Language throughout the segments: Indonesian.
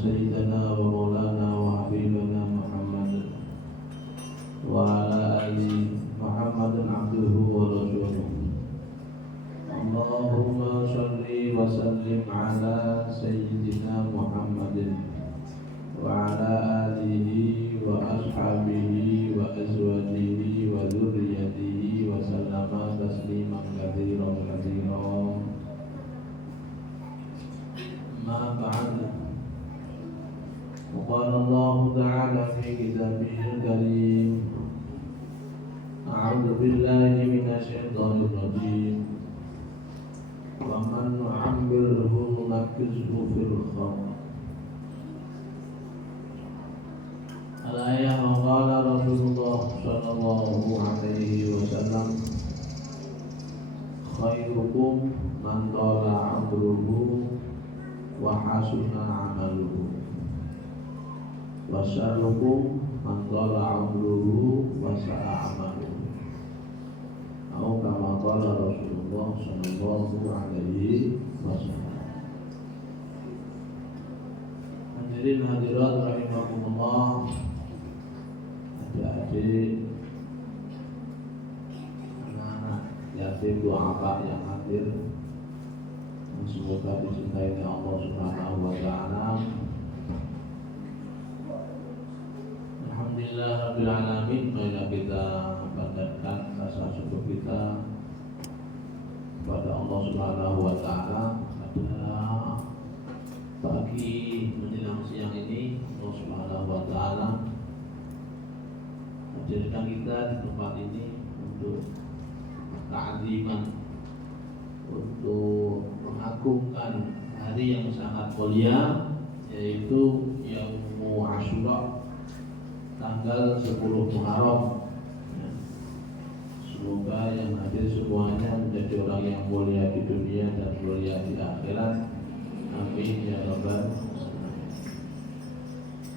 سيدنا ومولانا وحبيبنا محمد وعلى آل محمد عبده ورسوله. اللهم صل وسلم على سيدنا محمد وعلى آله وأصحابه وأزواجه وذريته وسلم تسليما كثيرا كثيرا. ما بعد، وقال الله تعالى في كتابه الكريم: أعوذ بالله من الشيطان الرجيم. ومن نعمره نكسه في الخلق. الآية. وقال رسول الله صلى الله عليه وسلم: خيركم من طال عمره وحسن عمله وشركم من طال عمره وساء عمله. Atau kama qala Rasulullah sallallahu alaihi wasallam. Hadirin hadirat rahimakumullah, adik-adik, anak-anak yatim duafa yang hadir, semoga dicintai Allah Subhanahu wa taala. Alhamdulillah rabbil alamin. Marilah kita panjatkan rasa syukur kita kepada Allah Subhanahu wa taala pada pagi menjelang siang ini. Allah Subhanahu wa taala hadirkan kita di tempat ini untuk ta'ziman, untuk mengagungkan hari yang sangat mulia, yaitu Yaumul Asyura, tanggal 10 Muharram. Semoga yang hadir semuanya menjadi orang yang mulia di dunia dan mulia di akhirat. Amin ya rabbal alamin.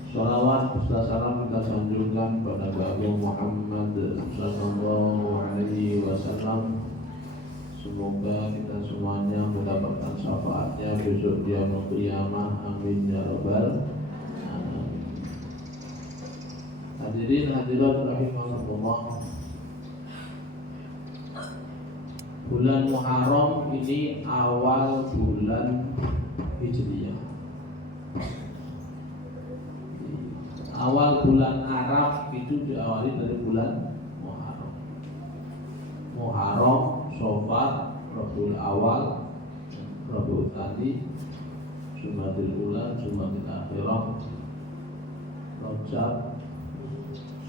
Shalawat serta salam kita sanjungkan pada Nabi Muhammad sallallahu alaihi wasallam. Semoga kita semuanya mendapatkan syafaatnya besok di yaumul qiyamah. Amin ya rabbal alamin. Hadirin hadirat rahimakumullah, bulan Muharram ini awal bulan Hijriyah. Awal bulan Arab itu diawali dari bulan Muharram. Muharram, Safar, Rabiul Awal, Rabiul Tsani, Jumadil Ula, Jumadil Akhirah, Rajab,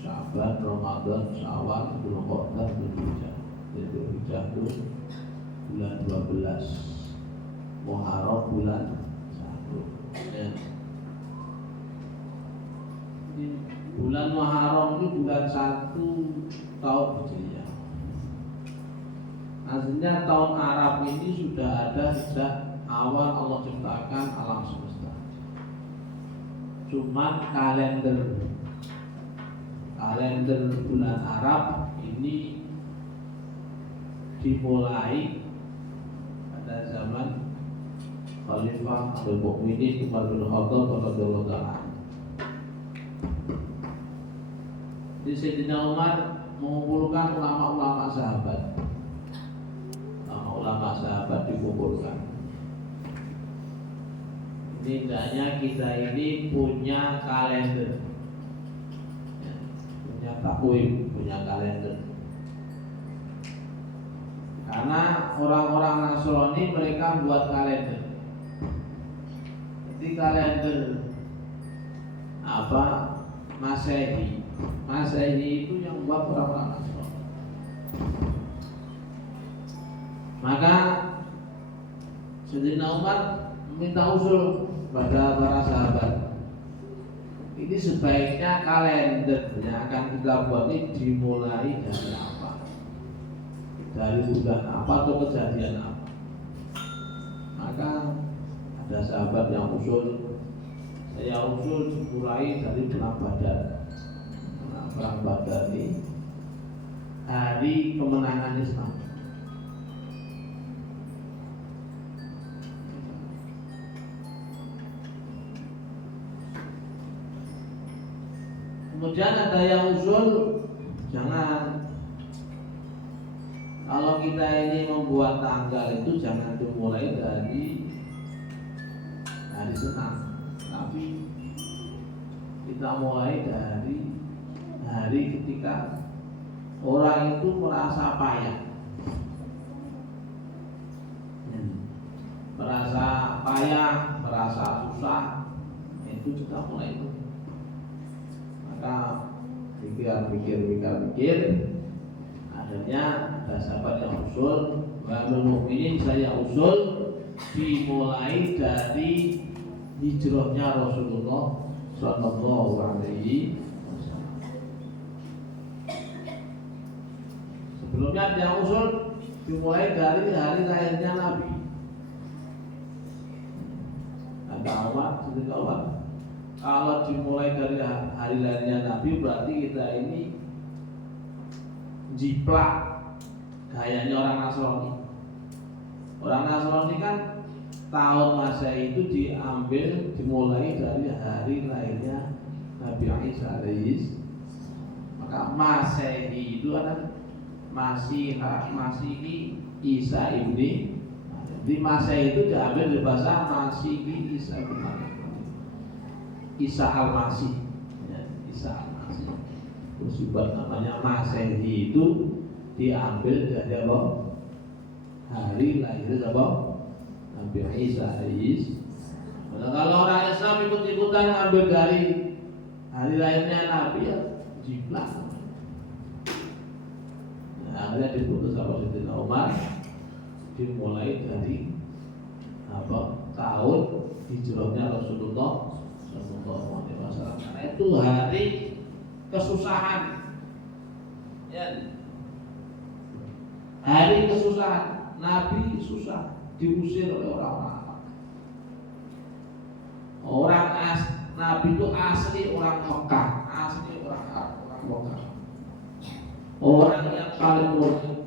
Sya'ban, Ramadan, Syawal, Dzulqa'dah, Dzulhijjah. Dzulhijjah itu bulan 12, Muharram bulan 1. Ya. Bulan Muharram itu bulan 1 tahun Hijriah. Aslinya tahun Arab ini sudah ada sejak awal Allah ciptakan alam semesta. Cuma kalender bulan Arab ini dimulai pada zaman Khalifah Abdul Mukminin Umar bin Khattab radhiyallahu anhu. Di Sayyidina Umar mengumpulkan ulama-ulama sahabat. Ulama sahabat dikumpulkan. Ini hendaknya kita ini punya kalender, punya takwim, punya kalender. Karena orang-orang Nasrani mereka buat kalender. Jadi kalender Masehi. Masehi itu yang buat orang-orang Nasrani. Maka Sayyidina Umar minta usul pada para sahabat. Ini sebaiknya kalender yang akan kita buat ini dimulai dari apa? Dari bulan apa atau kejadian apa? Maka ada sahabat yang usul, saya usul dimulai dari perang Badar. Perang Badar ini hari kemenangan Islam. Kemudian ada yang usul, jangan, kalau kita ini membuat tanggal itu jangan dimulai dari hari senang, tapi kita mulai dari hari ketika orang itu merasa payah, merasa payah, merasa susah, itu kita mulai itu. Maka pikir, akhirnya ada sahabat yang usul, ini saya usul dimulai dari hijrahnya Rasulullah Sallallahu Alaihi Wasallam. Sebelumnya dia usul dimulai dari hari lahirnya Nabi. Ada awal, sedikit awal. Kalau dimulai dari hari lahirnya Nabi, berarti kita ini jiplak gayanya orang Nasrani. Orang Nasrani kan tahun Masehi itu diambil, dimulai dari hari lahirnya Nabi Isa alaihi. Maka Masehi itu adalah Masihi Isa ibni. Di Masehi itu diambil dari bahasa Masihi Isa ibni. Isa al-Masih, ya, Isa al-Masih. Sebab namanya Masehi itu diambil dari apa? Hari lahir apa? Nabi Isa alaihi. Kalau orang Islam ikut-ikutan ambil dari hari lahirnya Nabi, ya jiplak. Nah, akhirnya diputus sama Sayyidina Umar, dimulai dari apa? Tahun hijrahnya Rasulullah Sallallahu Alaihi Wasallam. Karena itu hari kesusahan, ya. Hari kesusahan, Nabi susah, diusir oleh orang-orang. Nabi itu asli orang Mekah, asli orang Arab, orang Mekah. Orang yang paling mulia,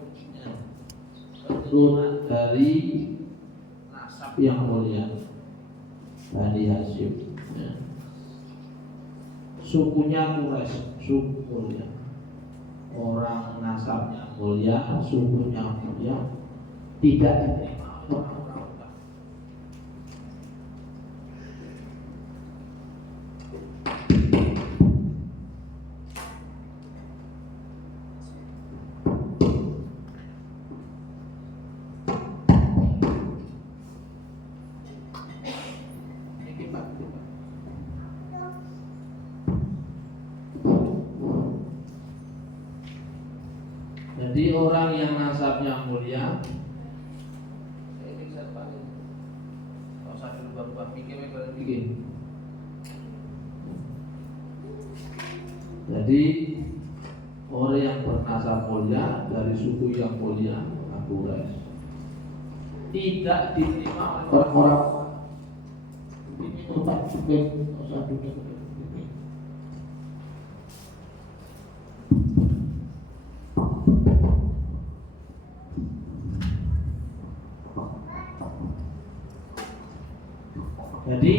keturunan dari nasab yang mulia, Bani Hashim. Sukunya Quraisy, suku mulia. Orang nasabnya mulia, sukunya mulia, tidak diterima orang-orang Mekah. Jadi orang yang nasabnya mulia, ini saya paling, kalau saya dulu berubah pikir. Jadi orang yang bernasab mulia dari suku yang mulia, Quraisy, tidak diterima oleh orang-orang. Ini tempat duduk. Jadi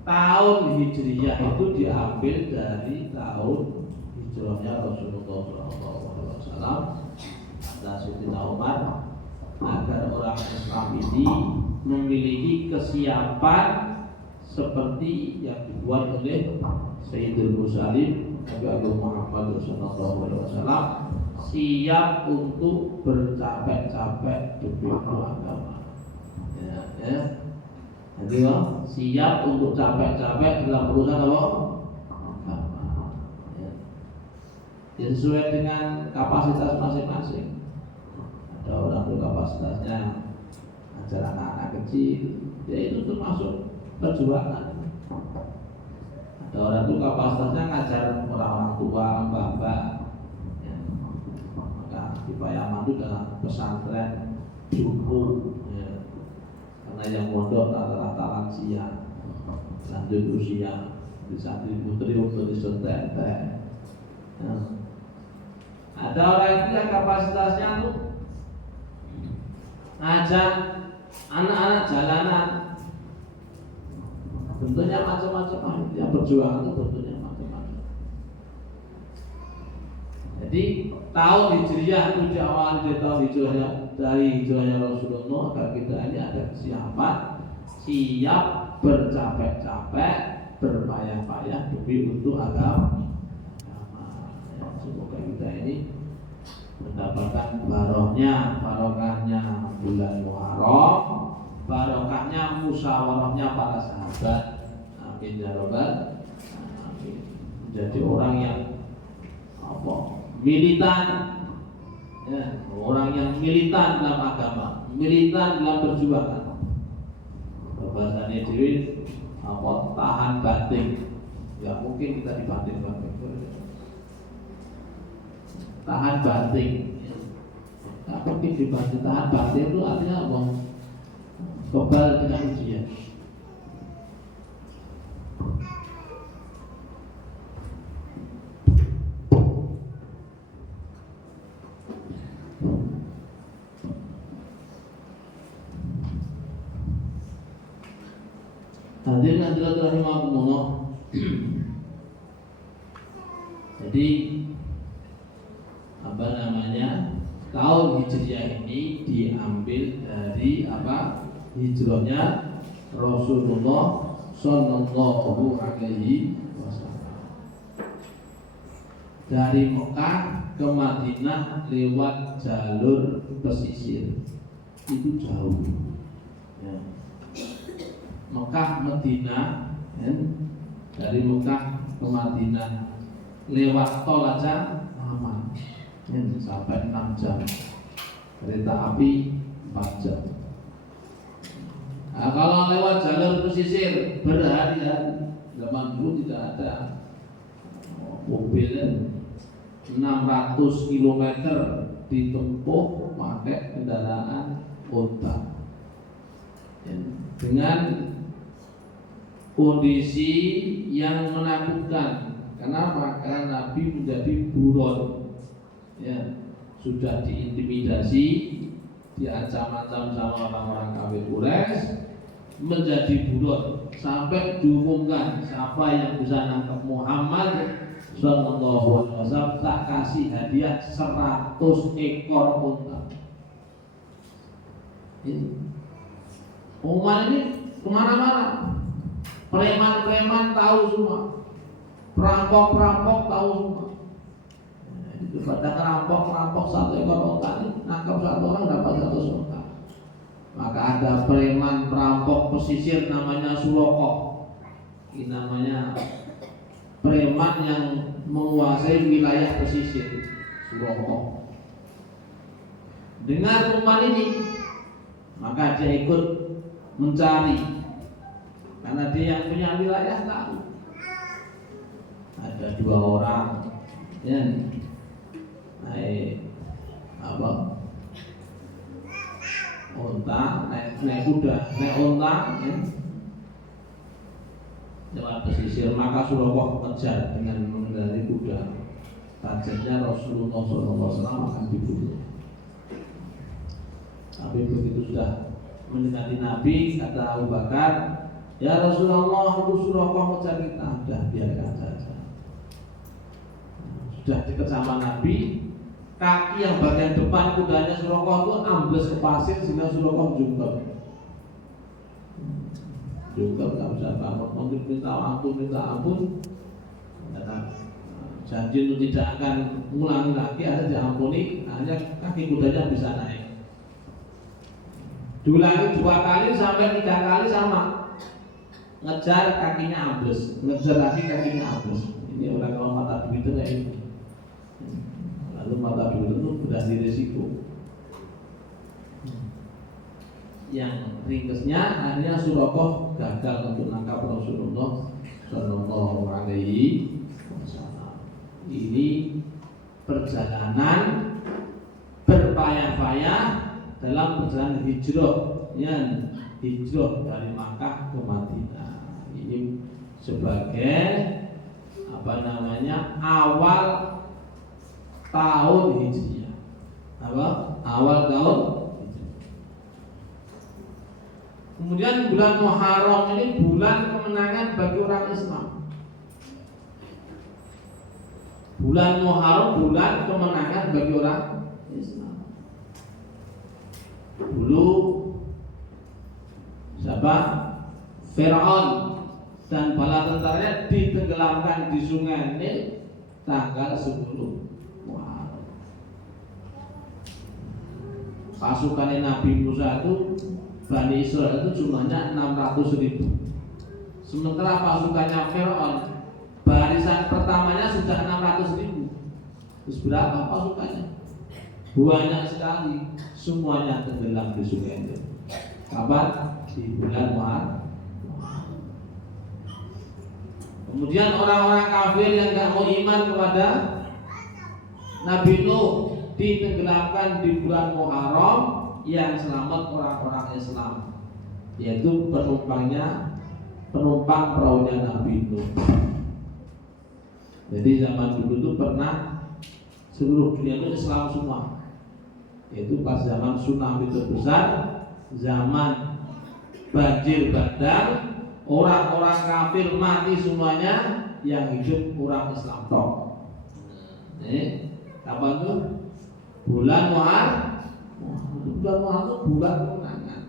tahun Hijriyah itu diambil dari tahun hijrahnya Rasulullah SAW. Kata Sayyidina Umar, agar orang Islam ini memiliki kesiapan seperti yang dibuat oleh Sayyidul Mursalin Nabi Agung Muhammad SAW, siap untuk bercapek-capek demi agama. Ya. Jadi siap untuk capek-capek dalam urusan apa? Agama. Ya. Sesuai dengan kapasitas masing-masing. Ada orang itu kapasitasnya ajar anak-anak kecil, ya itu termasuk perjuangan. Ada orang itu kapasitasnya ngajar orang-orang tua, mbak-mbak. Ya. Maka di Payaman itu adalah pesantren suku. Karena yang mondok rata-rata lansia, lanjut usia, di santri putri untuk disuntik. Ya. Ada orang itu yang kapasitasnya tuh ngajak anak-anak jalanan, bentuknya macam-macam. Yang perjuangan itu bentuknya macam-macam. Jadi tahun Hijriah itu diawali dari tahun Hijriahnya, dari hijrahnya Rasulullah, agar kita ini ada kesiapan, siap bercapek-capek, berpayah-payah demi untuk agama. Ya, semoga kita ini mendapatkan barokahnya bulan Muharram, barokahnya musyawarahnya para sahabat. Amin ya rabbal alamin. Menjadi orang yang militan, ya, orang yang militan dalam agama, militan dalam perjuangan. Bahasanya dewi tahan banting. Gak mungkin kita dibanting-banting. Tahan banting. Gak mungkin dibanting. Tahan banting itu artinya apa? Kebal dengan ujian. Hadirin hadirat rahimakumullah. Jadi apa namanya, tahun Hijriah ini diambil dari apa, hijrahnya Rasulullah Sallallahu Alaihi Wasallam dari Mekah ke Madinah lewat jalur pesisir. Itu jauh, ya. Mekah Madinah, ya. Dari Mekah ke Madinah lewat tol aja lama, ya, sampai 6 jam, kereta api 4 jam. Nah, kalau lewat jalur pesisir berhari-hari, zaman dulu tidak ada mobil, 600 km ditempuh pakai kendaraan unta, ya, dengan kondisi yang menakutkan. Kenapa? Karena Nabi menjadi buron, ya, sudah diintimidasi, diancam-ancam sama orang-orang kafir Quraisy, menjadi buron, sampai diumumkan siapa yang bisa nangkep Muhammad Sallallahu Alaihi Wasallam tak kasih hadiah 100 ekor unta. Umar ini kemana-mana, preman-preman tahu semua, perampok-perampok tahu semua. Itu pada perampok 1 ekor unta, nangkap 1 orang dapat 100 unta. Maka ada preman perampok pesisir namanya Surokoh. Ini namanya preman yang menguasai wilayah pesisir, Surokoh. Dengar Umar ini, maka dia ikut mencari, karena dia yang punya wilayah tahu. Ada 2 orang yang naik apa, unta, naik kuda, naik unta, ya, lewat pesisir. Maka Surokoh mengejar dengan mengendarai kuda. Targetnya Rasulullah SAW akan dibunuh. Tapi begitu sudah mendekati Nabi, kata Abu Bakar, ya Rasulullah, itu Surokoh mengejar kita. Sudah, biarkan saja. Sudah dekat sama Nabi, kaki yang bagian depan kudanya Surokoh itu ambles ke pasir sehingga Surokoh jungkel, nggak bisa bangun. Mungkin minta ampun, janji untuk tidak akan mengulangi lagi, ada diampuni, hanya kaki kudanya bisa naik. Diulangi 2 kali sampai 3 kali sama, ngejar kakinya ambles, ngejar lagi kakinya ambles. Ini orang kalau mata duit itu kayak itu. Lalu mata duit itu sudah di risiko. Yang ringkesnya akhirnya Surokoh gagal untuk nangkap Rasulullah Sallallahu Alaihi Wasallam. Ini perjalanan berpayah-payah dalam perjalanan hijrah, ya, hijrah dari Makkah ke Madinah. Ini sebagai apa namanya, awal tahun Hijriah. Apa? Awal tahun. Kemudian bulan Muharram ini bulan kemenangan bagi orang Islam. Bulan Muharram bulan kemenangan bagi orang Islam. Dulu siapa? Fir'aun dan bala tentaranya ditenggelamkan di Sungai Nil tanggal 10 Muharram. Pasukan Nabi Musa itu, Bani Israel itu jumlahnya 600.000. Sementara pasukannya Fir'aun barisan pertamanya sudah 600.000. Terus berapa pasukannya? Banyak sekali. Semuanya tenggelam di Sungai Nil. Kapan? Di bulan Muharram. Kemudian orang-orang kafir yang tidak mau iman kepada Nabi Nuh ditenggelamkan di bulan Muharram. Yang selamat orang-orang Islam, yaitu penumpang perahunya Nabi Nuh. Jadi zaman dulu itu pernah seluruh dunia itu Islam semua, yaitu pas zaman tsunami terbesar, zaman banjir bandang, orang-orang kafir mati semuanya, yang hidup orang Islam tok. Kapan tuh? Bulan Muharram. Bulan Muharram bulan kemenangan,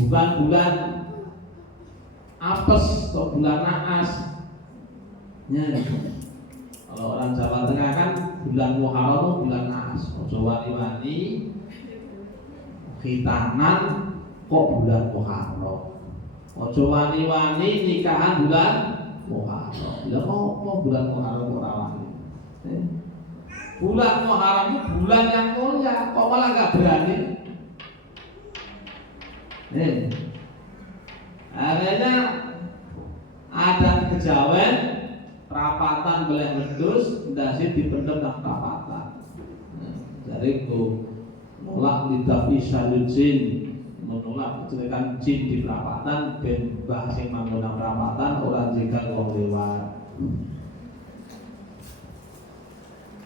bukan bulan apes atau bulan naas. Kalau orang Jawa Tengah kan bulan Muharram itu bulan naas. Ojo wani-wani khitanan kok bulan Muharram. Ojo wani-wani nikahan bulan Muharram. Lah kok bulan Muharram ora wani? Bulan Muharram itu bulan yang mulia, kok malah nggak berani? Akhirnya ada kejawen, perapatan boleh wedus, dasi dipendem nang perapatan. Jadi ku nolak lidah isyalul jin, menolak kecelakaan jin di perapatan, ben bahas yang menggunakan perapatan orang jika wong lewat.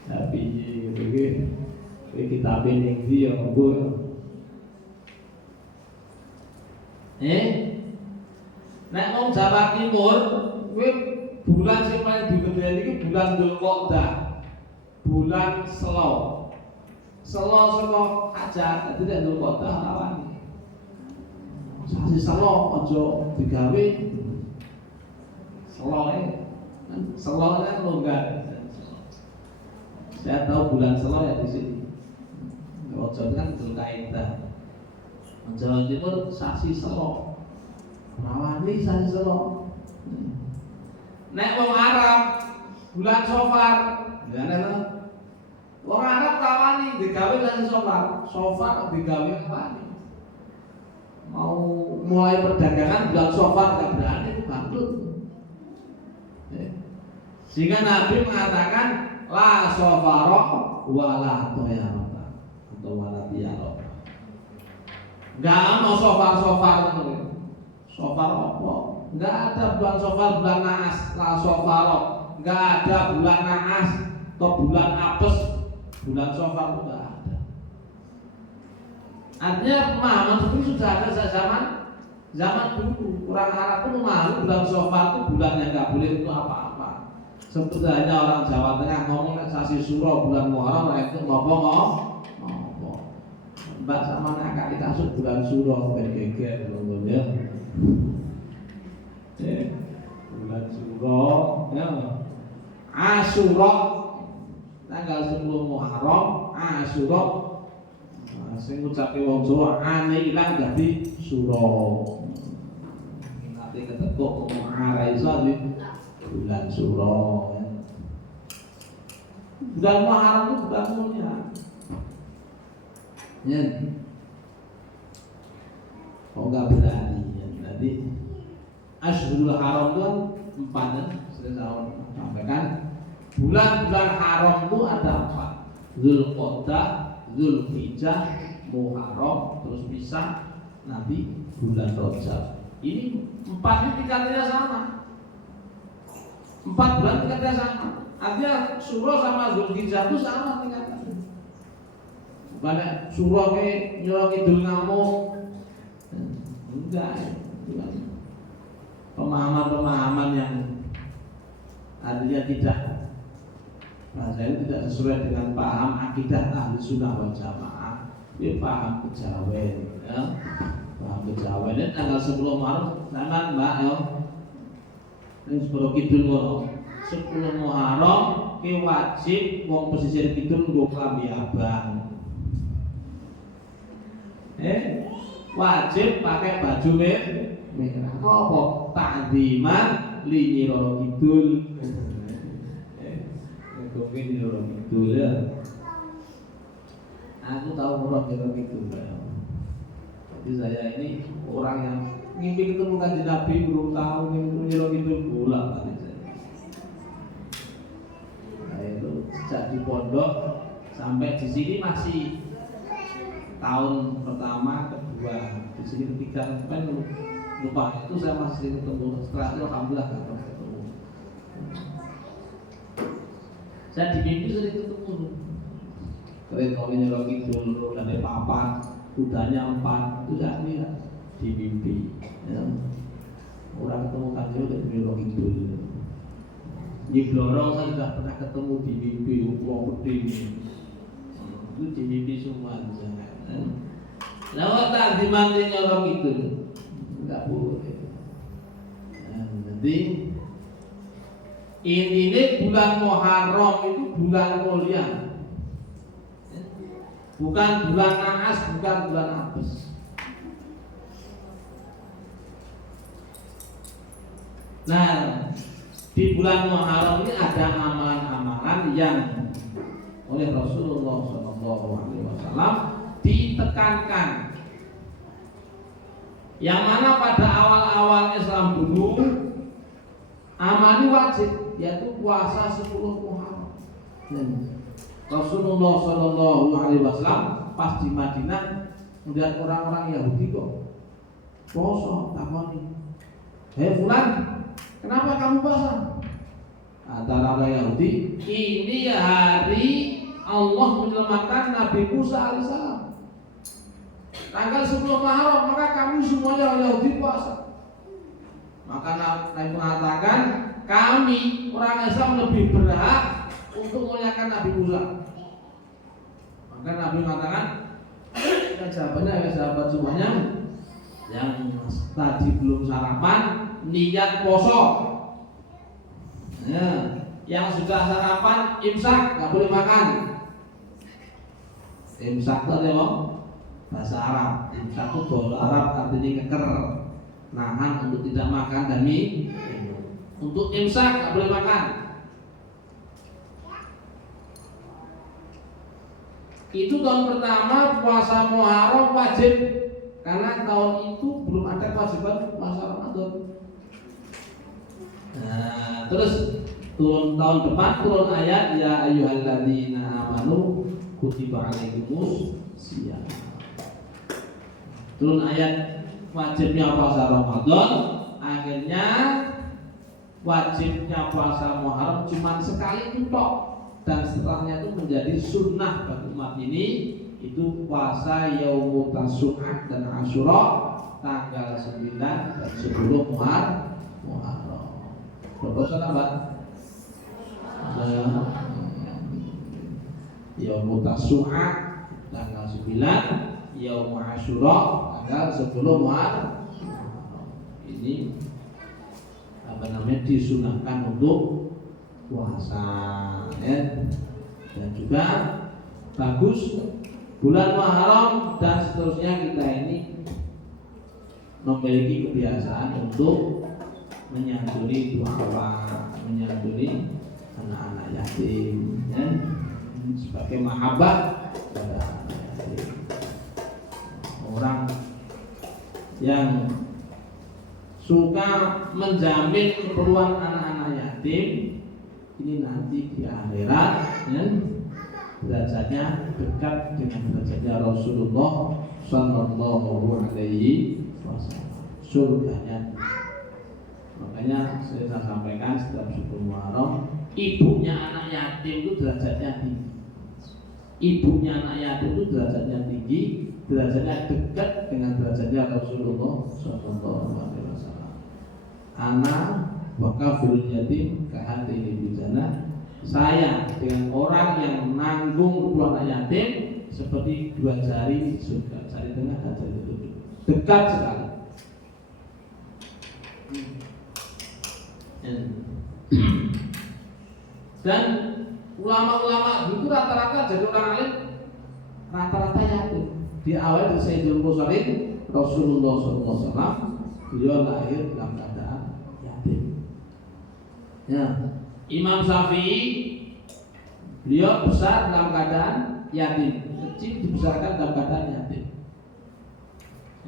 Tapi ini kita bening dia gue. Nek wong Jawa Timur, gue bulan sing paling digedeni iki bulan Dzulqa'dah. Bulan Selo. Selo saka aja, dadi nek Dzulqa'dah lawan. Sasi Selo aja digawe Selo Selo kan longgar. Saya tahu bulan Selo ya di sini. Ojo kan Dzulqa'dah. Jawa Timur sasi Selo. Rawani sasi Selo. Nek wong Arab bulan Safar, ya kan? Wong Arab rawani digawe sasi Safar. Safar digawe rawani. Mau mulai perdagangan bulan Safar enggak berani itu bangkrut. Sehingga Nabi mengatakan la safara wala tayarata atau wala tiyarata. Enggak mau sofar apa? Enggak ada bulan sofar, bulan naas, la sofaro. Enggak ada bulan naas atau bulan apes, bulan sofar itu enggak ada. Artinya pemahaman itu sudah ada zaman dulu. Orang Arab pun memahami bulan sofar itu bulan yang enggak boleh itu apa-apa. Seperti hanya orang Jawa Tengah ngomong sasi suro bulan Muharram itu ngomong. Mbak sama nak dikasut bulan Suro bergeger ya. Bulan Suro ya. Asyura tanggal 10 Muharram, Asyura. Sing ngucape wong Jawa ane ilang dadi Suro. Nanti ketekuk ngomong arai di bulan Suro ya. Bulan Muharram itu bulan mulia. Ya, kok nggak berani ya. Jadi Ashhurul Haram itu 4 ya, saya sampaikan. Bulan-bulan haram itu ada 4: Dzulqa'dah, Dzulhijjah, Muharram, terus bisa nanti bulan Rajab. Ini 4 ini tingkatnya sama. 4 bulan tingkatnya sama. Artinya Syuro sama Dzulhijjah itu sama tingkatnya. Bukan Syuro ke Nyoro Kidul ngamuk. Enggak. Pemahaman-pemahaman yang artinya tidak bahasa ini tidak sesuai dengan paham akidah ahli sunnah wal jamaah. Ini paham kejawen, ya. Paham kejawen. Ini tanggal 10 Muharram, sama mbak ya. Ini 10 kidul ngono. 10 Muharram ki wajib wong pesisir kidul nggo klambi abang. Wajib pakai baju merah. Apa? Takziman li Nyiro Kidul. Mungkin Nyiro Kidul ya. Aku tahu orang Nyiro Kidul. Jadi saya ini orang yang ngimpi ketemu Kanjeng Nabi belum tahu Nyiro Kidul bola tadi saya. Nah itu sejak di pondok sampai di sini masih tahun pertama, kedua, di sini ketiga kan lupa itu saya masih ketemu. Setelah itu alhamdulillah nggak pernah ketemu. Saya di mimpi sering ketemu. Keren kalau Nyiro Kidul ada papan, kudanya 4 itu saya lihat di mimpi. Ya. Orang ketemu Kanjeng Nyiro Kidul. Di Blorong saya sudah pernah ketemu di mimpi, Pulau Putih. Itu di mimpi semua. Lewat takziman Nyiro Kidul. Enggak boleh. Nah, jadi ini bulan Muharram itu bulan mulia, bukan bulan naas, bukan bulan apes. Nah, di bulan Muharram ini ada amalan-amalan yang oleh Rasulullah SAW ditekankan. Yang mana pada awal-awal Islam dulu amali wajib, yaitu puasa 10 Muharram. Rasulullah SAW pas di Madinah melihat orang-orang Yahudi kok puasa, takoni, "Hei fulan, kenapa kamu puasa?" Antara orang Yahudi, "Ini hari Allah menyelamatkan Nabi Musa alaihissalam. Tanggal 10 Muharram, maka kami semuanya Yahudi puasa." Maka Nabi mengatakan, kami orang Islam lebih berhak untuk memuliakan Nabi Musa. Maka Nabi mengatakan, jawabannya ya sahabat semuanya, yang tadi belum sarapan niat poso. Ya, yang sudah sarapan imsak nggak boleh makan. Imsak itu apa? Bahasa Arab. Imsak itu bahasa Arab artinya keker, nahan untuk tidak makan dan minum. Untuk imsak nggak boleh makan. Itu tahun pertama puasa Muharram wajib, karena tahun itu belum ada kewajiban puasa Ramadan. Nah, terus tahun depan turun ayat ya ayyuhalladzina amanu kutiba alaikumus shiyam. Turun ayat wajibnya puasa Ramadan, akhirnya wajibnya puasa Muharram cuma sekali itu tok, dan setelahnya itu menjadi sunnah bagi umat ini, itu puasa Yaumut Tasu'ah dan Asyura tanggal 9 dan 10 Muharram. Berpuasa apa? Yaumut Tasu'ah tanggal 9, Yaum Asyura tanggal 10 Muharram. Ini apa namanya, disunahkan untuk puasa, ya. Dan juga bagus bulan Muharram dan seterusnya kita ini memiliki kebiasaan untuk menyantuni duafa, menyantuni anak-anak yatim, ya, sebagai mahabbah pada anak yatim. Orang yang suka menjamin keperluan anak-anak yatim ini nanti di akhirat, ya, derajatnya dekat dengan derajatnya Rasulullah Sallallahu Alaihi Wasallam, surganya. Makanya saya sampaikan setiap 10 Muharram, ibunya anak yatim itu derajatnya tinggi. Ibunya anak yatim itu derajatnya tinggi, derajatnya dekat dengan derajatnya Rasulullah Sallallahu Alaihi Wasallam. Anak wakaful yatim kahatini bijana saya dengan orang yang menanggung kedua anak yatim seperti dua jari surga, jari tengah dan jari telunjuk, dekat sekali. Dan ulama-ulama itu rata-rata jadi orang alim, rata-rata yatim. Di awal di Sayyidul Mursalin Rasulullah SAW, beliau lahir dalam keadaan yatim. Ya. Imam Syafi'i, beliau besar dalam keadaan yatim, kecil dibesarkan dalam keadaan yatim.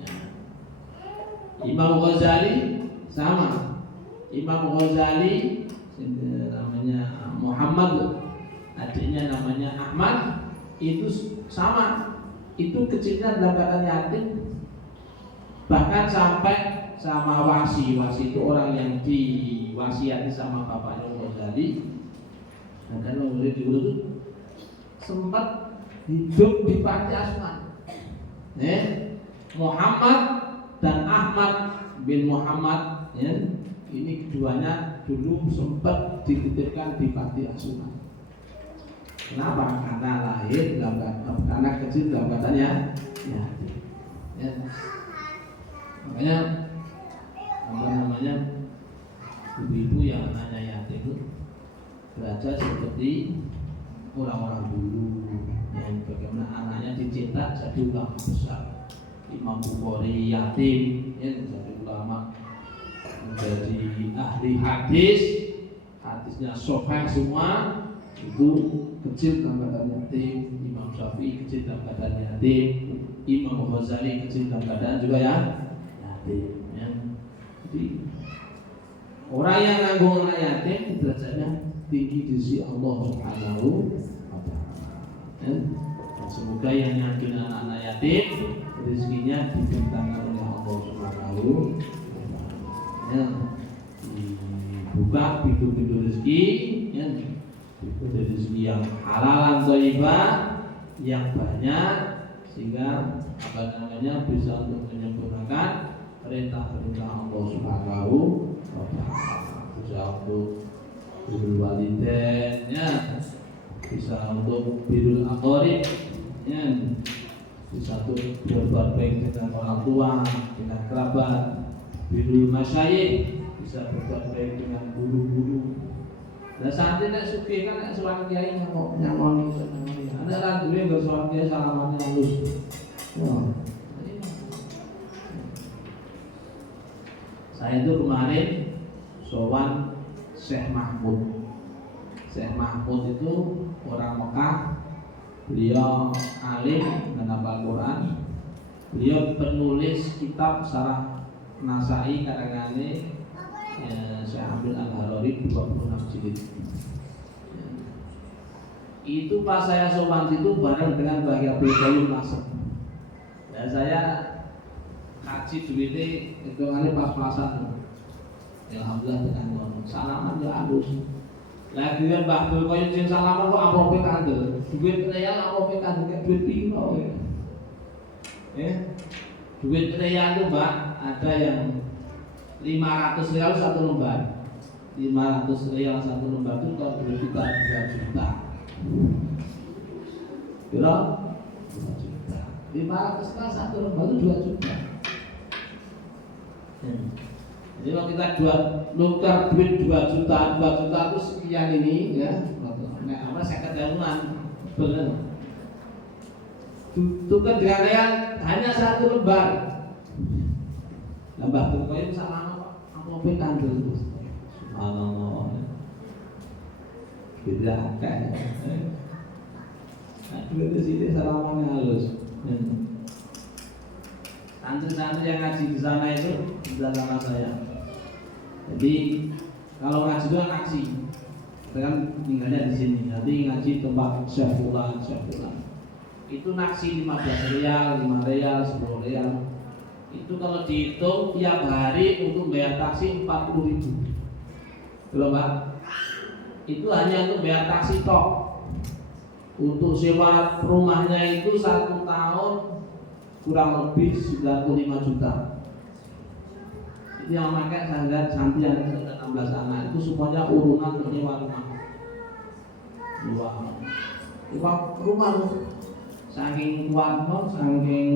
Ya. Imam Ghazali sama. Imam Ghazali namanya Muhammad, adiknya namanya Ahmad, itu sama. Itu kecilnya dalam keadaan yatim. Bahkan sampai sama wasi itu orang yang diwasiati sama bapaknya Ghazali. Dan Ghazali dulu sempat hidup di panti asuhan. Muhammad dan Ahmad bin Muhammad, ya, ini keduanya dulu sempat dititipkan di panti asuhan. Kenapa? Karena lahir dalam karena kecil dalam keadaannya ya. Makanya apa namanya, ibu-ibu yang anaknya yatim itu belajar seperti orang-orang dulu yang bagaimana anaknya dicetak jadi ulama besar. Imam Bukhari yatim, ya, jadi ulama, menjadi ahli hadis, hadisnya sahih semua, itu kecil dalam keadaan yatim. Imam Syafi'i kecil dalam keadaan yatim. Imam Ghazali kecil dalam keadaan juga ya yatim. Ya. Jadi orang yang nanggung anak yatim derajatnya tinggi di sisi Allah Subhanahu wa Ta'ala. Semoga yang nyangkin anak-anak yatim rezekinya dibentangkan oleh Allah Subhanahu wa Ta'ala. Dibuka pintu-pintu rezeki, ya. Dari rezeki yang halalan thayyibah yang banyak, sehingga apa namanya bisa untuk menyempurnakan perintah-perintah Allah Subhanahu wa Ta'ala. Bisa untuk birrul walidain, ya, bisa untuk birrul aqarib, ya, bisa untuk berbuat baik dengan orang tua, dengan kerabat, birrul masyayikh, bisa berbuat baik dengan guru-guru. Nah saat ini nek sugih kan nek sowan kiai nyamoni seneng. Ana ra duwe nggo sowan kiai salamane halus. Wah. Saya itu kemarin sowan Syekh Mahmud. Syekh Mahmud itu orang Mekah. Beliau alim dan hafal Quran. Beliau penulis kitab Syarah Nasai karangane Syekh Abdul Al-Harari 26 jilid. Itu pas saya sowan itu bareng dengan Mbah Abdul Qayyum Lasem. Dan saya kaji duwite hitungane pas-pasan. Alhamdulillah dengan salaman ya halus. Lah dia Mbah Abdul Qayyum sing salaman kok amplop kandel. Duit real amplop kandel kayak duit piro ya. Duit real itu Mbak ada yang 500 rial satu lembar. 500 rial satu lembar itu kalau duit kita 2 juta. Kira 2 juta. 500 rial satu lembar itu 2 juta. Jadi kalau kita nukar duit 2 juta itu sekian ini, ya. Nah, apa 50.000-an. Benar. Tukar dengan real hanya satu lembar. Mbah Bukhari salah amplopé kandel. Subhanallah. Beda akeh. Aduh di sini salamannya halus. Santri-santri yang ngaji di sana itu sudah sama saya. Jadi kalau ngaji itu ngaji, saya kan tinggalnya di sini. Nanti ngaji tempat Syekh Fulan. Itu naksi 15 rial, 5 rial, 10 rial. Itu kalau dihitung tiap hari untuk bayar taksi 40.000. Belum Pak? Itu hanya untuk bayar taksi tok. Untuk sewa rumahnya itu 1 tahun kurang lebih 95 juta. Itu yang pakai saya lihat santri yang 16 anak itu semuanya urunan untuk nyewa rumah. Luang rumah saking kuatnya, saking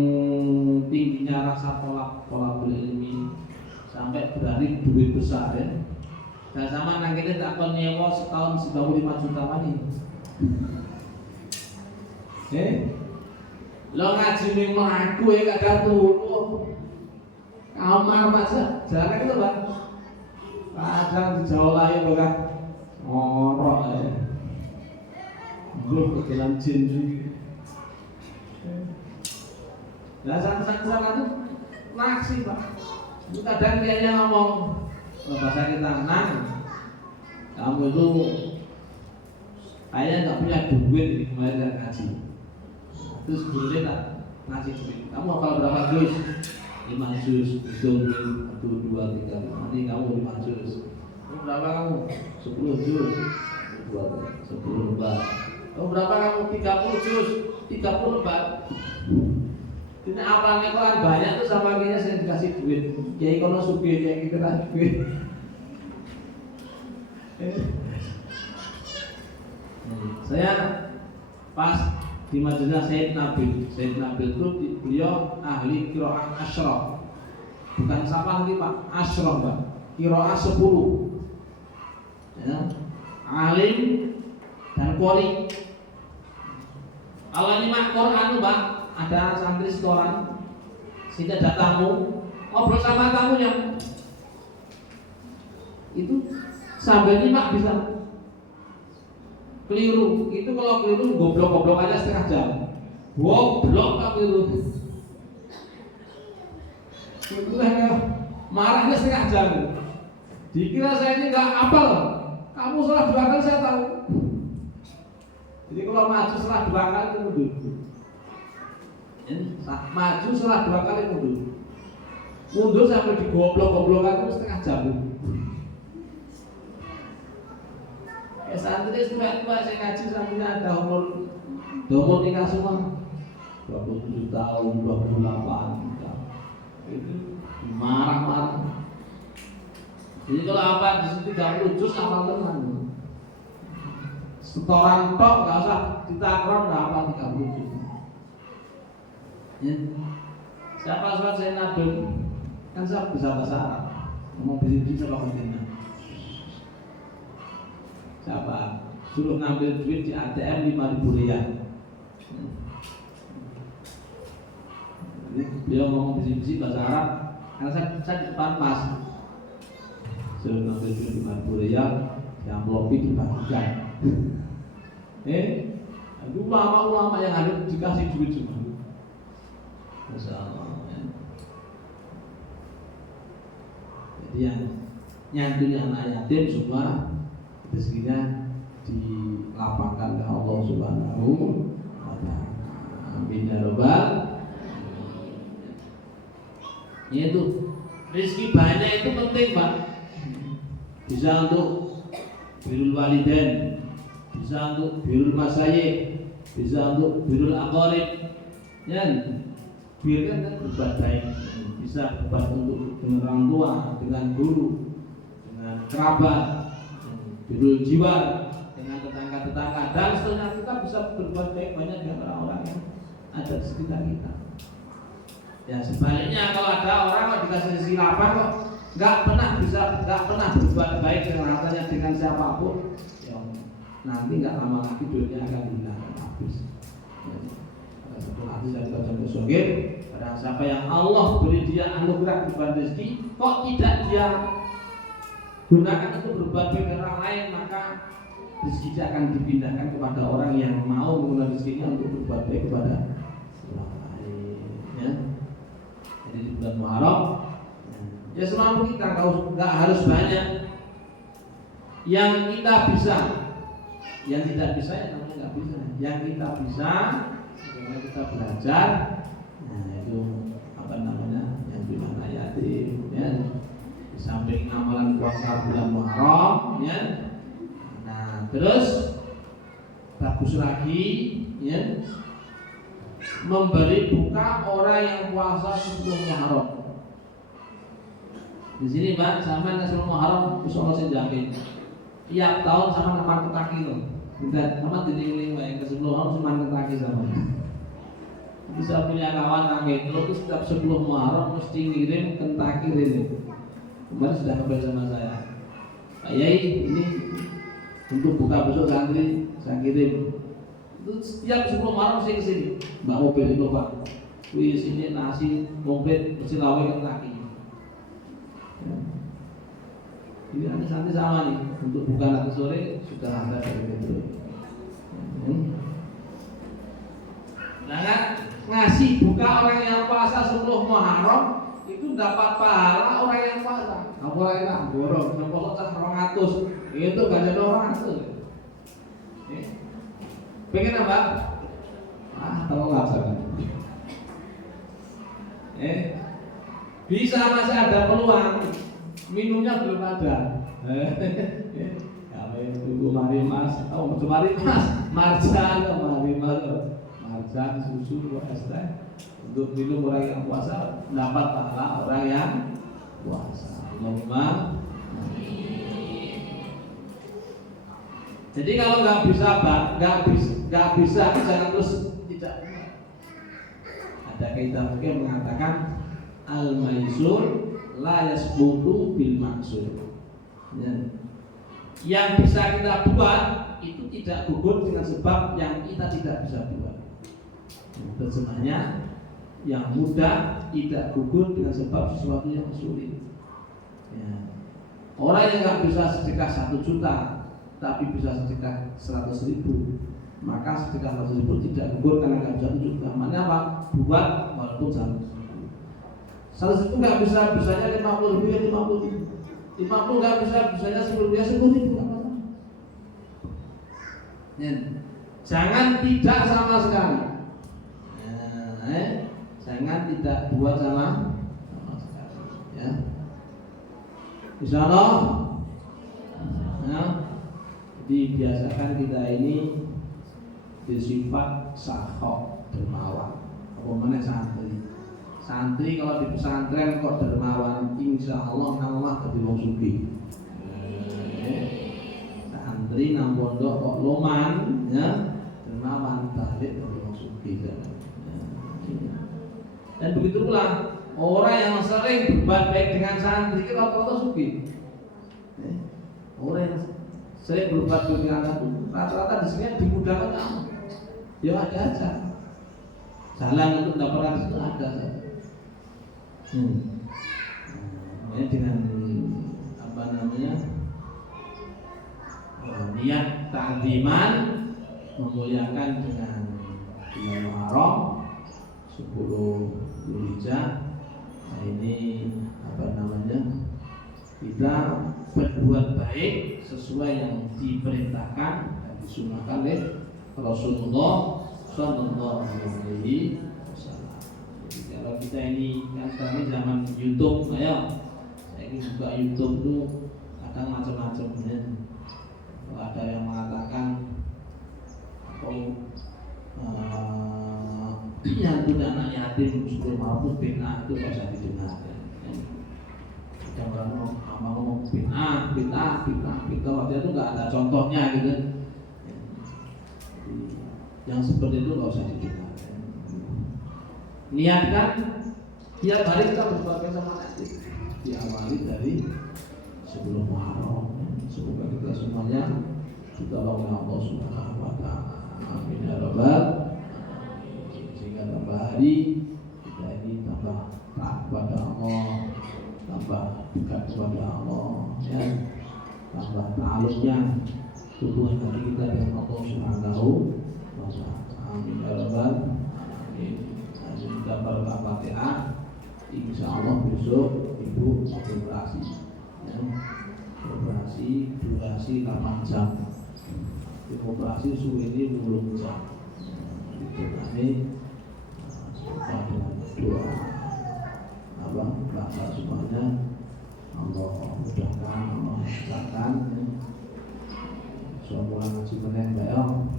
tingginya rasa pola berilmi sampai berani duit besar ya. Dan sama nang kene takon nyewa setahun 95 juta mani. Lo ngaji ning mlaku ya kadang turu. Kamar masa jarang itu, Pak. Kadang di Jawa lain kan ngorok ya. Belum kegelan jin juga. Nah, sang-sang itu naksi, Pak. Itu kadang dia ngomong bahasa kita, Nang, kamu itu kayaknya nggak punya duit di kemarin dari ngaji. Terus boleh tak ngasih duit? Kamu hafal berapa juz? 5 juz, betul 1, 2, 3, 5. Nanti kamu 5 juz. Ini berapa kamu? 10 juz. 10 lembar. Kamu berapa kamu? 30 juz. 30 lembar. Ini apalnya Quran banyak tuh sama kayaknya saya dikasih duit. Kiai kono sugih, kiai kita duit. Saya pas di majelis Sayyid Nabil itu beliau ahli qiraah asyraf. Bukan siapa lagi Pak, asyraf Pak. Qiraah 10. Ya. Alim dan qori. Kalau nyimak Quran Pak, ada santri setoran, sini ada tamu, ngobrol sama tamunya, itu sambil nyimak bisa keliru. Itu kalau keliru goblok aja setengah jam. Goblok tak keliru. Itu marahnya setengah jam. Dikira saya ini nggak apal. Kamu salah 2 kali saya tahu. Jadi kalau maju salah 2 kali itu mundur. Maju salah 2 kali mundur. Mundur sampai digoblok-goblokan itu setengah jam. Santri tua saya ngaji sampai ada umur nikah semua 27 tahun, 28 itu marah-marah. Jadi kalau apa di situ 30 juz hafal teman. Setoran tok nggak usah ditakron nggak apa 30 juz. Ya. Siapa surat saya Nabil kan saya bisa bahasa Arab, ngomong bisik-bisik kalau pentingnya. Siapa suruh ngambil duit di ATM 5.000 riyal. Jadi beliau ngomong bisik-bisik bahasa Arab, karena saya di depan mas. Suruh ngambil duit 5.000 riyal, yang melopi dibagikan. Ulama-ulama yang ada dikasih duit semua. Masya Allah. Jadi yang nyantunya anak yatim semua rezekinya dilapangkan ke Allah Subhanahu wa ta'ala. Amin ya rabbal. Yaitu rezeki banyak itu penting Pak. Bisa untuk birrul walidain, bisa untuk birrul masyayikh, bisa untuk birrul aqarib. Ya, bir kan berbuat baik. Bisa berbuat untuk dengan orang tua, dengan guru, dengan kerabat, birrul jiwar, dengan tetangga-tetangga, dan seterusnya. Kita bisa berbuat baik banyak dengan orang-orang yang ada di sekitar kita. Ya sebaliknya kalau ada orang kok dikasih rezeki lapang kok nggak pernah berbuat baik dengan hartanya dengan siapapun, ya nanti nggak lama lagi duitnya akan hilang habis. Setelah hadis dari Rasulullah SAW, barang siapa yang Allah beri dia anugerah berupa rezeki, kok tidak dia gunakan untuk berbuat baik dengan orang lain, maka rezeki akan dipindahkan kepada orang yang mau menggunakan rezekinya untuk berbuat baik kepada orang lain. Ya. Jadi di bulan Muharram, ya semampu kita, nggak harus banyak. Yang kita bisa, yang tidak bisa ya namanya nggak bisa. Yang kita bisa, bagaimana kita belajar, nah itu apa namanya, yang bilang yatim, ya. Di samping amalan puasa bulan Muharram, ya. Nah terus bagus lagi, ya. Memberi buka orang yang puasa sebelum Muharram. Di sini Pak, sama sebelum Muharram Insya Allah saya jamin tiap tahun sama 80 kilo. Kita sama dililing yang ke-10 orang cuma ketaki sama. Bisa punya kawan kami itu setiap 10 Muharram mesti ngirim Kentucky ini. Kemarin sudah kabar sama saya. Pak Yai, ini untuk buka besok santri saya kirim. Itu setiap 10 Muharram saya kesini. Mbak mobil itu Pak. Wih sini nasi komplit mesti lawe Kentucky. Ini ada santri sama nih untuk buka nanti sore sudah ada dari itu. Nah kan ngasih buka orang yang puasa 10 Muharram itu dapat pahala orang yang puasa. Apa lagi tak borong, sampai cah 200 itu gak ada 200. Pengen apa? Tolong laksanakan. Bisa masih ada peluang. Minumnya belum ada. Kalau tunggu mari mas, mari mas, marjan, mari mas, marjan, susu, es teh. Untuk minum orang yang puasa dapat pahala orang yang puasa. Allahumma. Jadi kalau nggak bisa jangan terus tidak. Ada kaidah fikih mengatakan al-maisur la yasbutu bil maksur. Yang bisa kita buat itu tidak gugur dengan sebab yang kita tidak bisa buat. Terjemahnya yang mudah tidak gugur dengan sebab sesuatu yang sulit. Orang yang nggak bisa sedekah 1 juta tapi bisa sedekah 100.000, maka sedekah 100.000 tidak gugur karena nggak bisa 1 juta. Maknanya apa? Buat walaupun 100 itu nggak bisa, bisanya 50.000 ya 50.000. 50 nggak bisa, bisanya 10.000 ya 10.000. Jangan tidak sama sekali. Jangan tidak buat sama sekali. Ya. Insyaallah. Dibiasakan kita ini bersifat sahok dermawan. Apa mana santri? Santri kalau di pesantren kok dermawan, insya Allah jadi wong sugih. Santri nang pondok kok loman, ya dermawan balik jadi wong sugih. Dan begitu pula orang yang sering berbuat baik dengan santri itu rata-rata sugih. Orang yang sering berbuat baik dengan santri rata-rata di sini dimudahkan kamu. Ya ada aja. Jalan untuk mendapatkan itu ada saja. Ya, dengan apa namanya niat ta'ziman memuliakan dengan bulan Muharram 10 Dzulhijjah. Nah ini apa namanya kita berbuat baik sesuai yang diperintahkan dan disunahkan oleh Rasulullah Sallallahu Alaihi Wasallam. Kalau kita ini kan sekarang ini zaman YouTube, ayo saya ini buka YouTube itu kadang macam-macam ya. Kalau ada yang mengatakan yang punya anak yatim syukur mampu bid'ah itu nggak usah didengar. Jangan ngomong bid'ah waktu itu nggak ada contohnya gitu. Yang seperti itu nggak usah didengar. Niatkan tiap hari kita berbagai sama nanti diawali dari sebelum Muharram. Semoga kita semuanya ditolong oleh Allah Subhanahu wa taala. Amin ya rabbal alamin. Sehingga tambah hari kita ini tambah taat kepada Allah, tambah dekat kepada Allah, ya, tambah ta'alumnya hubungan hati kita dengan Allah Subhanahu wa taala. Amin ya rabbal alamin. Kita baca Fatihah, insya Allah besok ibu operasi, ya. Operasi durasi 8 jam. Operasi suhu ini 20 jam. Itu kami pada doa apa bahasa semuanya Allah mudahkan, Allah lancarkan. Semua ngaji meneng baik.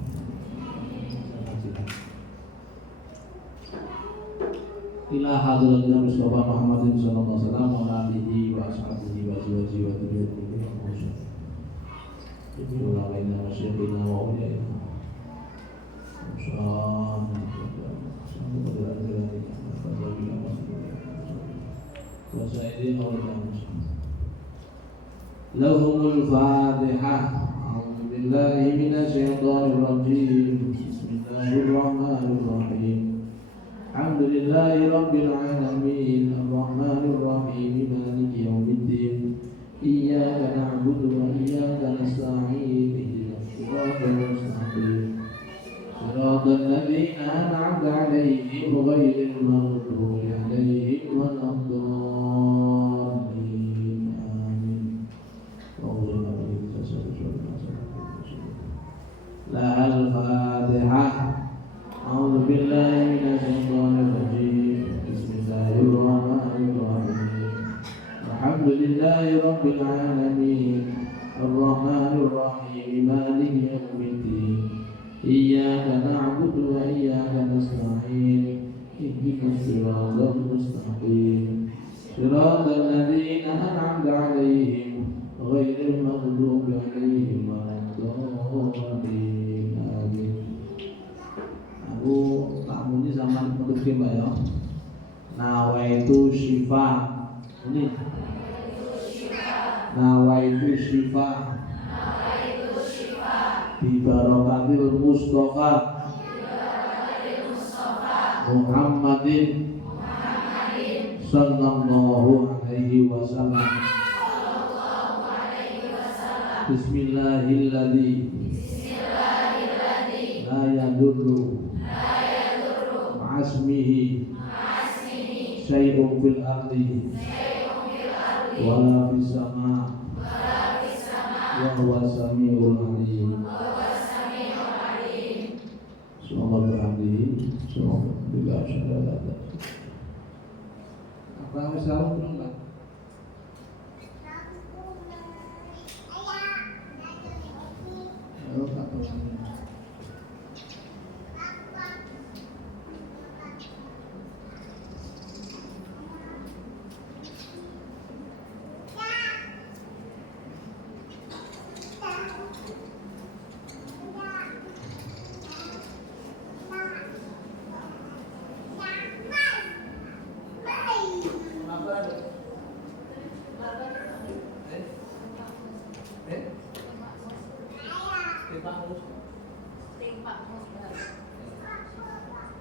Ila hadratina Mustafa Muhammadin sallallahu alaihi wasallam wa alihi wa ashabihi wa azwajihi wa dzurriyyatihi. Inilah baina masyikhina wa awliyaina. Lahumul Fatihah. A'udzu billahi minasyaitonir rajim. Bismillahirrahmanirrahim. Alhamdulillahi rabbil alamin. Arrahmanir rahim. Maliki yaumiddin. Iyyaka na'budu wa iyyaka nasta'in. Ihdinas siratal mustaqim. Shiratal ladzina an'amta 'alaihim ghairil maghdubi 'alaihim waladdallin. Amin. Lahal Fatihah. A'udzu billahi minasyaitonir rajim. Bismillahirrahmanirrahim. Alhamdulillahi rabbil alamin. Arrahmanir rahim. Maliki yaumiddin. Iyyaka na'budu wa iyyaka nasta'in. Ihdinas siratal mustaqim. Shiratal ladzina an'amta 'alaihim ghairil maghdubi 'alaihim waladdallin. Amin. Aku tak muni sama menutup Mbak ya. Nawaitu syifa. Ini Nawaitu syifa bi barakatil Mustafa Muhammadin sallallahu alaihi wasallam. Bismillahilladzi la yadurru ma'asmihi syai'un fil ardi wala fis sama' wa huwa samiul alim. Semoga berhati, semoga tidak syahada. Apa yang salah belum Pak? Halo Pak.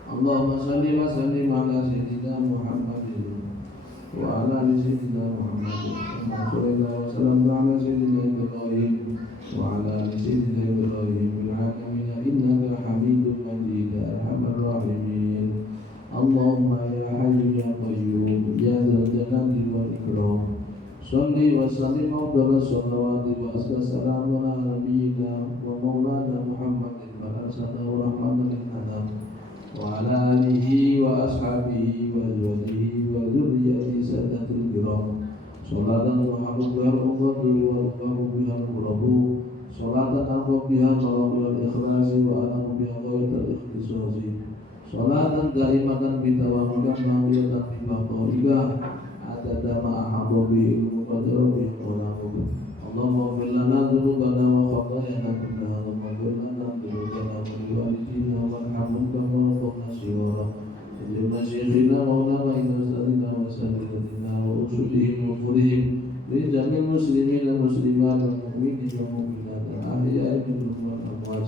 Allahumma salli wa sallim ala sayyidina Muhammadin wa ala ali sayyidina Muhammadin. Wa sallallahu ala sayyidina Ibrahim wa ala ali sayyidina Ibrahim bil alamin innaka Hamidum Majid. Arhamar rahimin. Allahumma ya hayyu ya qayyum ya dzal jalali wal ikram. Salli wa sallim afdal as-salawati wa asla salamu ala nabiyyina wa maulana Muhammadin wa sallallahu rahmatan lil alamin wa ala alihi wa ashabihi wa azwajihi wa dzurriyyatihi sadatul kiram. Salatan Muhammad biha al-umratu wa biha al-qurabu. Salatan arba biha al ikhlasi wa ala biha ghaitul ikhtisasi. Salatan daimatan bitawakkalkan ma'iyatan bi baqaika adada ma'ahabu bi muqaddara bi qawlamuka. Allahumma ighfir lana dhunubana wa khatayana kullaha wa ighfir lana dhunubana wa liwalidina warhamhum kama rabbayana shighara. Ijibna syekhina maulana ila ustadina wa sayyidina wa usulihim wa furihim li jamil muslimin wal muslimat wal mu'minin wal mu'minat al-ahya'i minhum wal amwat.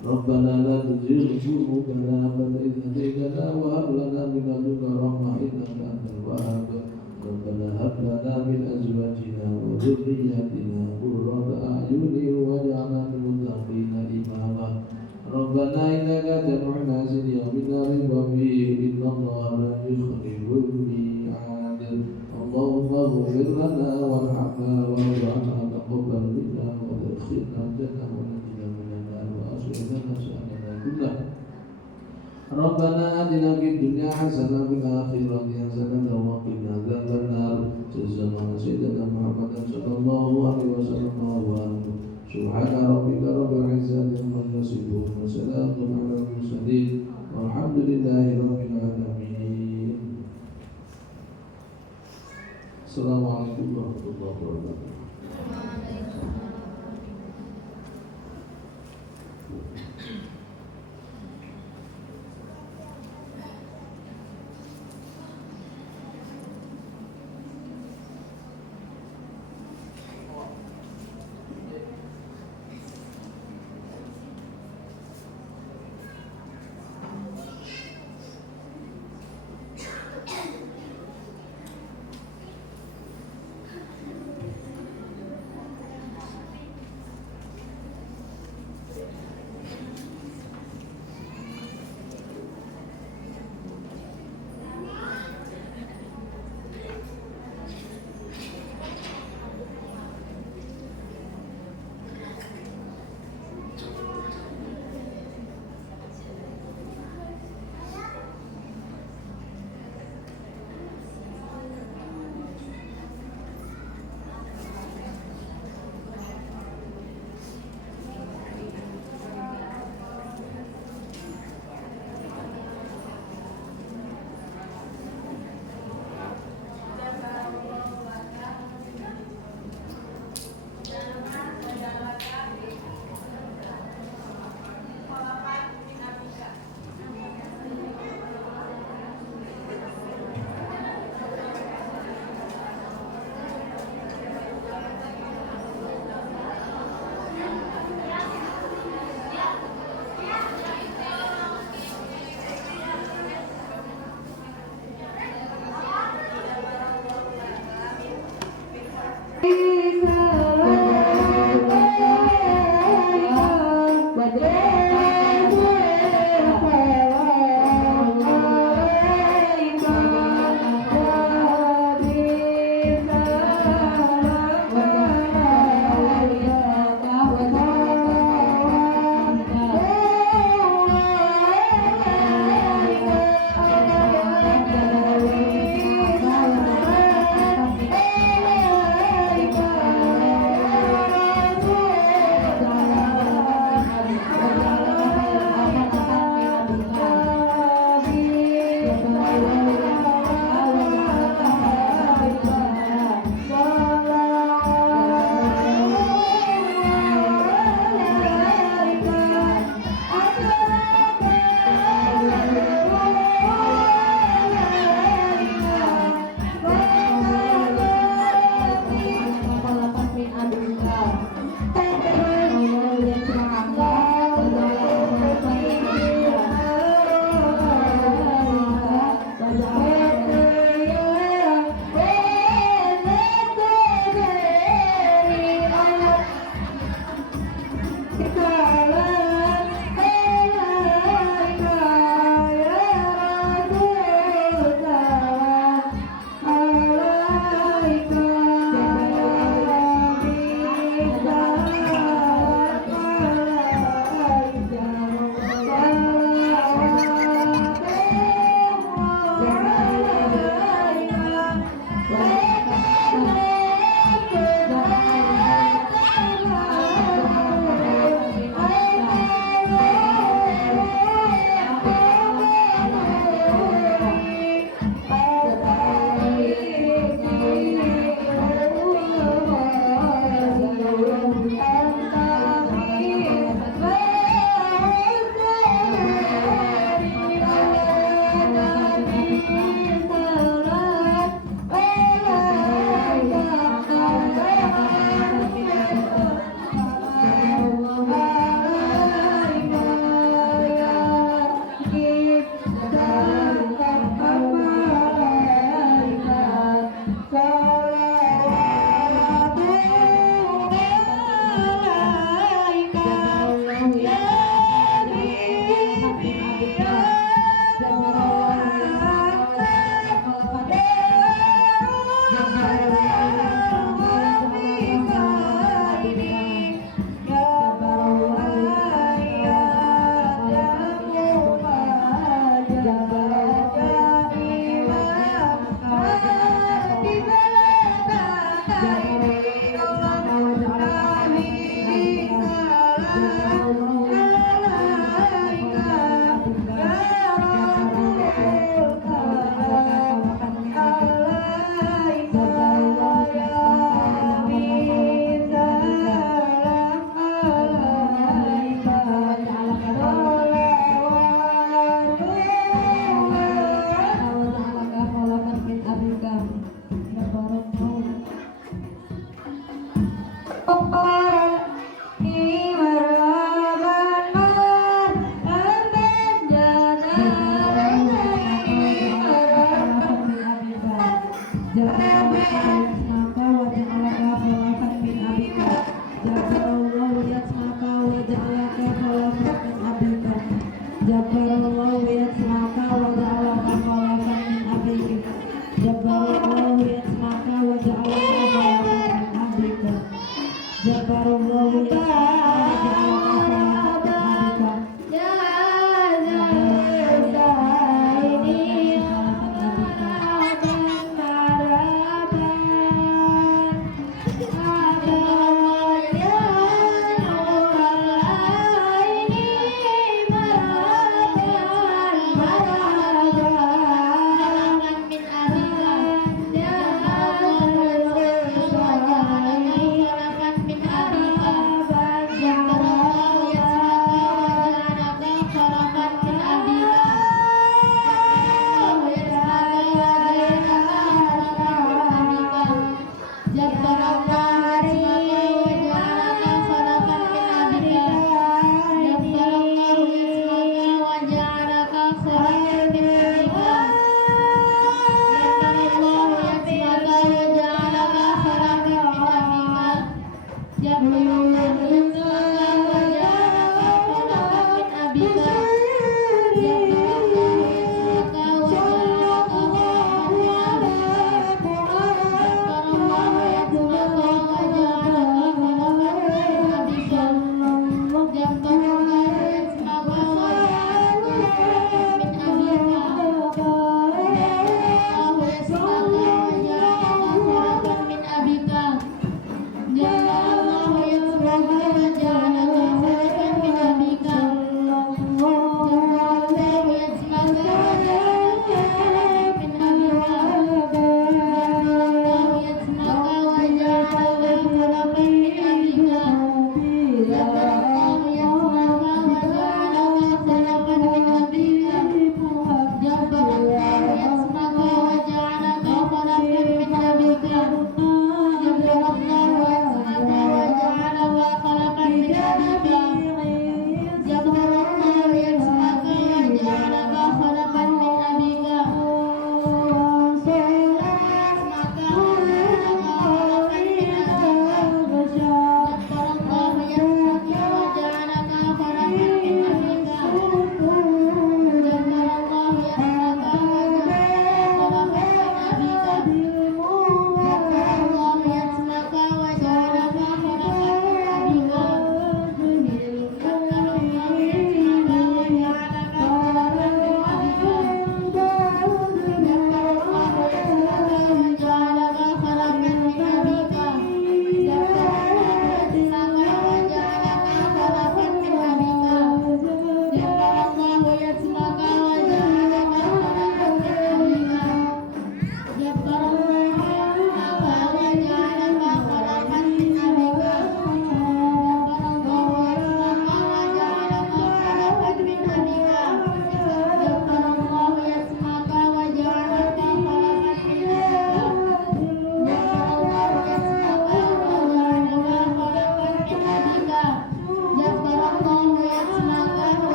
Rabbana la tuzigh qulubana ba'da idh hadaytana wa hab lana min ladunka rahmah innaka antal wahhab. Rabbana hab lana min azwajina wa dhurriyyatina qurrata a'yunin waj'alna lil muttaqina imama. Rabbana innaka jam'un nasi liyawmin la rayba fihi innallaha la yukhliful mi'ad. Allahumma ighfir lana warhamna warhamna taqabbal minna wa adkhilna jannata wa najina minan nar wa aslih lana sha'nana kullahu. Rabbana atina fid dunya hasanah wa fil akhirati hasanah wa qina adzaban nar. Jazakallahu sayyidina Muhammadan sallallahu alaihi wasallam. Subhana rabbika rabbil izzati amma yasifun wa salamun alal mursalin walhamdulillahi rabbil alamin. Assalamualaikum warahmatullahi wabarakatuh.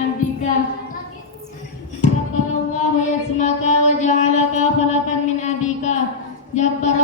عبدك غفر الله اسمك وجعلك خلفا من أبيك جبر